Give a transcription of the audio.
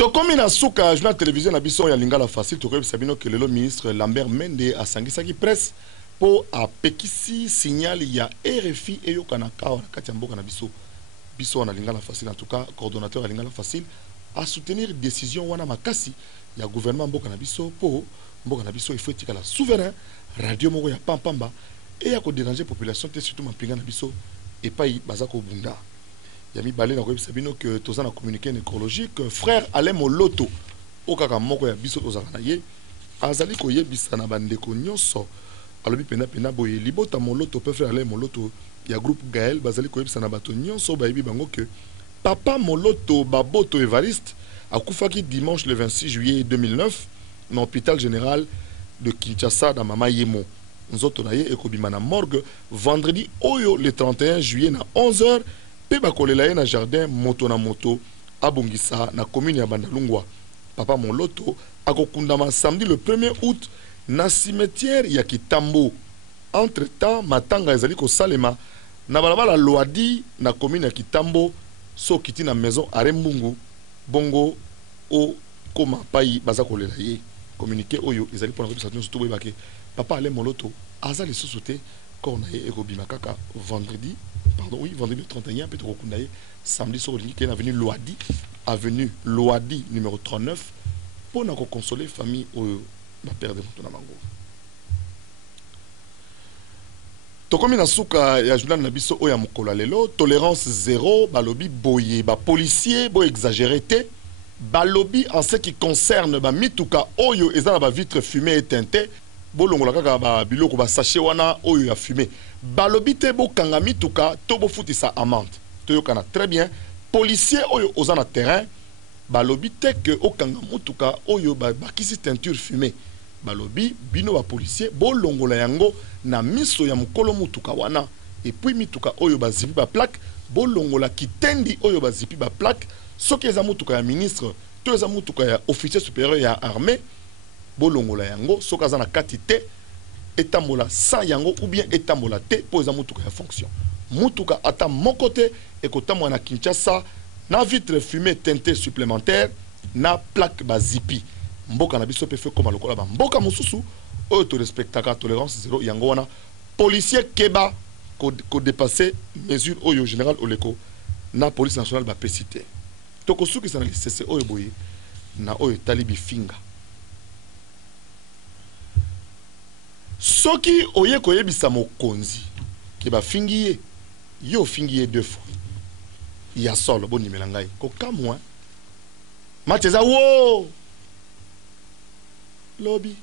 Tokomi na suka journal télévision na biso ya lingala facile tokobi sabino que le ministre Lambert Mende a sangisaki presse pour apekisi signal ya RFI et yokana kawa kati ya mboka na biso na lingala facile en tout cas coordonnateur ya lingala facile à soutenir décision wana makasi ya gouvernement mboka na biso pour mboka na biso il faut etika la souverain radio moko ya pampamba et ya ko déranger population te surtout mapinga na biso et pas bazako bunda. Yami balé na koyebisa bino que toza na communiqué écologique frère Alain Moloto okaka moko ya biso tozaka na ye azali koyebisa na bandeko nyonso alobi pena boye libota Moloto pe frère Alain Moloto ya groupe Gaël bazali koyebisa na bato nyonso bayebi bango que papa Moloto Baboto Evariste akufaki dimanche le 26 juillet 2009 na hôpital général de Kinshasa na mama Yemo nzoto na ye ekobima na morgue vendredi oyo le 31 juillet na 11h pe bakolela ye na jardin moto na moto abongisa na commune ya Bandalungwa. Papa Moloto akokundama samedi le 1er août na cimetière ya Kitambo. Entre temps matanga ezali ko salema na balabala Loadi na commune ya Kitambo so kiti na maison Arembungu bongo o koma pai baza kolela ye. Communiqué oyo ezali pona ko bisa nyonso to bake papa Alain Moloto azali susute kona ye ekobima kaka vendredi vendredi 31 peut reconnaître samedi sur le qui est avenue Loadi numéro 39 pour nous consoler famille au la père de mon mango. Tokomi na suka ya journal na biso oya mokolo lelo tolérance zéro balobi boye ba policier bo exagéré te balobi en ce qui concerne ba mituka oyo ezana ba vitre fumée et teintée bolongola kaka ba biloko ba sachet wana oyo ya fumée balobi te bo kanga mituka to bo futisa amende to yokana très bien policier oyo ozana terrain balobi te que okanga mutuka oyo ba kisi teinture fumée balobi bino ba policier bolongola yango na miso ya mukolo mutuka wana et puis mituka oyo ba zipi ba plaque bolongola kitendi oyo ba zipi ba plaque soki eza mutuka ya ministre to eza mutuka ya officier supérieur ya armée bolongola yango soki aza na kati te etambola sans yango ou bien etambola te po eza mutuka ya fonction mutuka ata moko te ekotambola na Kinshasa na vitre fumée teintée supplémentaire na plaque bazipi mboka na biso pe fe koma lokola ba mboka mosusu oyo to respectaka tolérance zéro yango wana policier keba ko dépasser mesure oyo général Oleko na police nationale ba pesité to ko suki sana lisese oyo boye na oyo talibi finga soki oye koyebisa mokonzi ke ba fingi ye yo fingi ye deux fois ya solo boni melangai ko kamwa mateza wo lobby